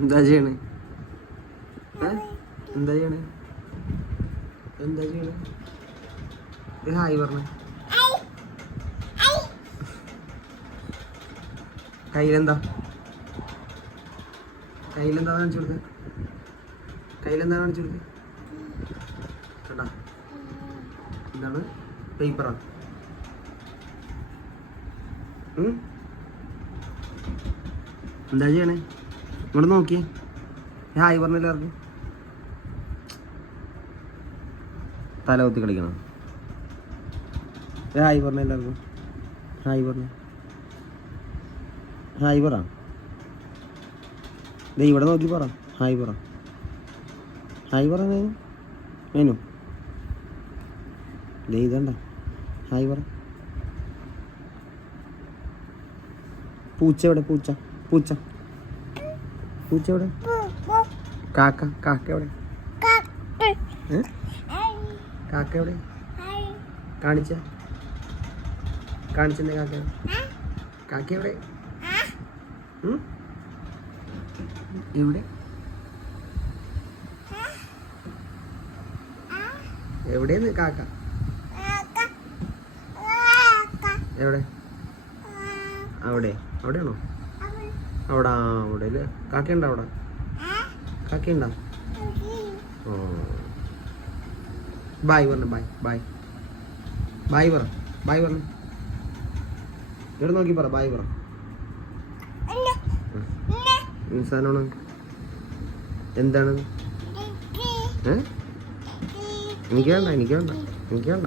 എന്താ ചെയ്യണേ? എന്താ ചെയ്യണേ? എന്താ ചെയ്യണേ? ഇത് ഹായ് പറഞ്ഞേ. കയ്യിലെന്താ? കയ്യിലെന്താ കാണിച്ചു കൊടുക്ക? കയ്യിലെന്താ കാണിച്ചു കൊടുക്ക? കണ്ടാ? എന്താണ് പേപ്പറാ എന്താ ചെയ്യണേ? ഇങ്ങോട്ട് നോക്കിയേ. ഞാൻ ഹായ് പറഞ്ഞില്ല എല്ലാവർക്കും തല കുത്തി കളിക്കണം. ഹായ് പറഞ്ഞ എല്ലാവർക്കും ഹായ് പറഞ്ഞു. ഹായ് പറ. ഇവിടെ നോക്കി പറ. ഹായ് പറ. ഹായ് പറ മേനു മേനു. ദേ ഇതണ്ട ഹായ് പറ. പൂച്ച എവിടെ? പൂച്ച. പൂച്ച. പൂച്ച എവിടെ? കാക്ക കാക്ക എവിടെ? കാക്ക എവിടെ? കാണിച്ച? കാണിച്ചെന്നെ കാക്ക? കാക്ക എവിടെ? എവിടെ? എവിടെയെന്ന് കാക്ക? എവിടെ? അവിടെ. അവിടെയാണോ അവിടെ അവിടെ അല്ലേ കാക്കയുണ്ടോ അവിടെ? കാക്കയുണ്ടോ? ബായ് പറഞ്ഞു ബായ് ബായ് ബായ് പറ ബായ് പറഞ്ഞു ഇവിടെ നോക്കി പറ ബായ് പറ സാധനമാണ്. എന്താണ്? എനിക്ക് വേണ്ട എനിക്ക് വേണ്ട എനിക്ക് വേണ്ട.